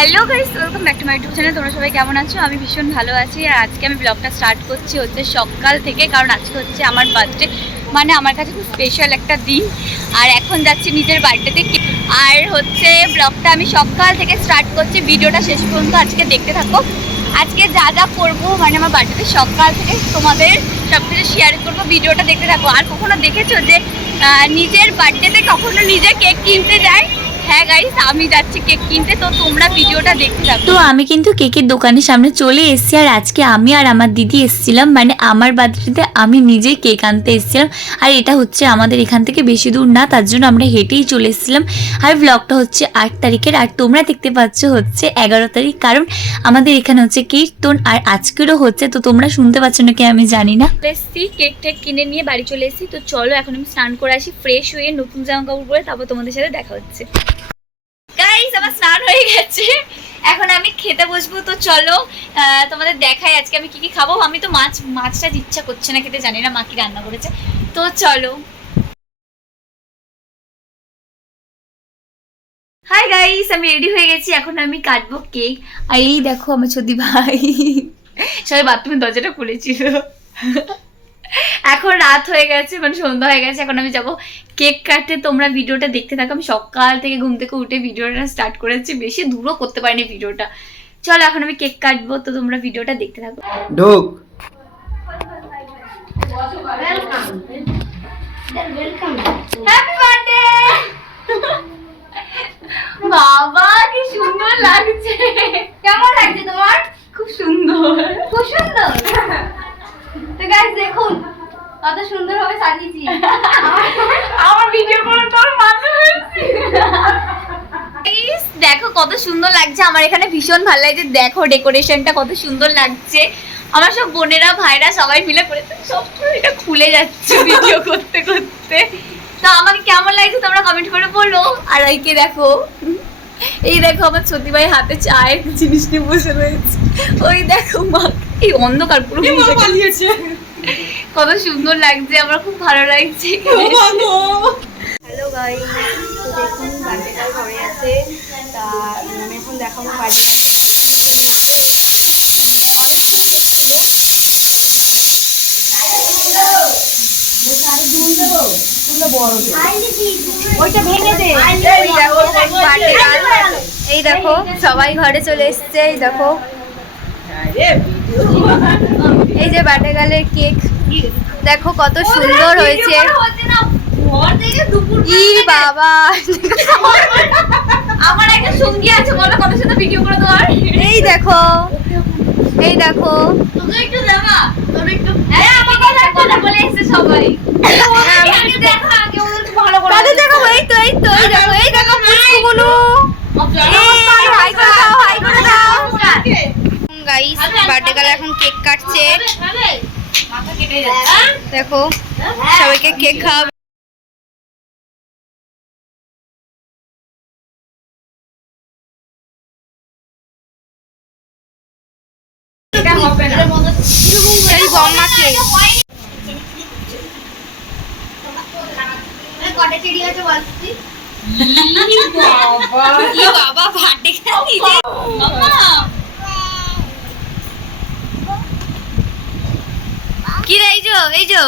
Hello guys, welcome back to my YouTube channel. তোমরা সবাই কেমন আছো? আমি ভীষণ ভালো আছি। আর আজকে আমি ব্লগটা স্টার্ট করছি হচ্ছে সকাল থেকে, কারণ আজকে হচ্ছে আমার বার্থডে। মানে আমার কাছে খুব স্পেশাল একটা দিন। আর এখন যাচ্ছি নিজের বার্থডেতে। আর হচ্ছে ব্লগটা আমি সকাল থেকে স্টার্ট করছি, ভিডিওটা শেষ পর্যন্ত আজকে দেখতে থাকো। আজকে যা যা করবো মানে আমার বার্থডেতে সকাল থেকে তোমাদের সব কিছু শেয়ার করবো, ভিডিওটা দেখতে থাকো। আর কখনো দেখেছো যে নিজের বার্থডেতে কখনো নিজে কেক কিনতে যায়? হ্যাঁ গাইস, আমি যাচ্ছি কেক কিনতে, তো তোমরা ভিডিওটা দেখতে থাকো। তো আমি কিন্তু কেকের দোকানের সামনে চলে এসেছি। আর আজকে আমি আর আমার দিদি এসেছিলাম, মানে আমার বার্থডেতে আমি নিজেই কেক আনতে এসেছিলাম। আর এটা হচ্ছে আমাদের এখান থেকে বেশি দূর না, তার জন্য আমরা হেঁটেই চলে এসেছিলাম। আর ব্লগটা হচ্ছে 8 তারিখের, আর তোমরা দেখতে পাচ্ছ হচ্ছে 11 তারিখ, কারণ আমাদের এখানে হচ্ছে কীর্তন আর আজকেরও হচ্ছে। তো তোমরা শুনতে পাচ্ছ নাকি আমি জানি না। এসেছি কেক টেক কিনে নিয়ে বাড়ি চলে এসেছি। তো চলো এখন আমি স্নান করে আসি, ফ্রেশ হয়ে নতুন জামা কাপড় পরে তারপর তোমাদের সাথে দেখা হচ্ছে। গাইস, আমার স্নান হয়ে গেছে, এখন আমি খেতে বসবো। তো চলো তোমাদের দেখাই আজকে আমি কি কি খাবো। আমি তো মাছটা ইচ্ছা করছে না খেতে, জানি না মা কি রান্না করেছে। তো চলো। হাই গাইস, আমি রেডি হয়ে গেছি, এখন আমি কাটবো কেক। আর এই দেখো আমার ছোটি ভাই সবাই বাথরুমের দরজাটা খুলেছিল। এখন রাত হয়ে গেছে, মানে সন্ধ্যা হয়ে গেছে, এখন আমি যাব কেক কাটতে। তোমরা ভিডিওটা দেখতে থাকো। আমি সকাল থেকে ঘুম থেকে উঠে ভিডিওটা স্টার্ট করেছি, বেশি দূরও করতে পারিনি ভিডিওটা। চলো এখন আমি কেক কাটবো, তো তোমরা ভিডিওটা দেখতে থাকো। ঢোক। হ্যাপি বার্থডে বাবা, কি সুন্দর লাগছে। কেমন লাগছে তোমার? খুব সুন্দর, খুব সুন্দর। তো গাইস দেখুন কত সুন্দর ভাবে সাজিয়েছি। আমার ভিডিও করে তোর মাথা হয়েছে। গাইস দেখো কত সুন্দর লাগছে, আমার এখানে ভীষণ ভালো লাগছে। দেখো ডেকোরেশনটা কত সুন্দর লাগছে। আমার সব বোনেরা ভাইরা সবাই মিলে করেছে, সব এটা খুলে যাচ্ছে ভিডিও করতে করতে। তো আমাকে কেমন লাগছে তোমরা কমেন্ট করে বলো। আর এইকে দেখো, এই দেখো আমার সত্যি ভাই হাতে চায়ের জিনিস নিয়ে বসে রয়েছে। ওই দেখো মা, এই অন্ধকার পুরো পালিয়েছে। কত সুন্দর লাগছে, আমার খুব ভালো লাগছে। হ্যালো গাইস, তো দেখুন বার্থডে গার্ল ঘরে আছে। তা আমি এখন দেখাবো বার্থডে ওইটা ভেঙে দে। এই দেখো সবাই ঘরে চলে এসছে। এই দেখো, এই যে বার্থডে গার্লের কেক দেখো কত সুন্দর হয়েছে। ই বাবা, আমার একটা সঙ্গী আছে, বলো কত সাথে ভিডিও করে তোমার। এই দেখো, এই দেখো একটু দেবা, তোর একটু আমার কথা বলে এসেছে সবাই। তাদের দেখো, এই তো এই তো এই দেখো, এই দেখো পুষ্পগুলো। হাই করে দাও, হাই করে দাও। গাইস বার্থডে গার্ল এখন কেক কাটছে, দেখো সবাইকে কেক খাওয়াবে। কি রে, এই যে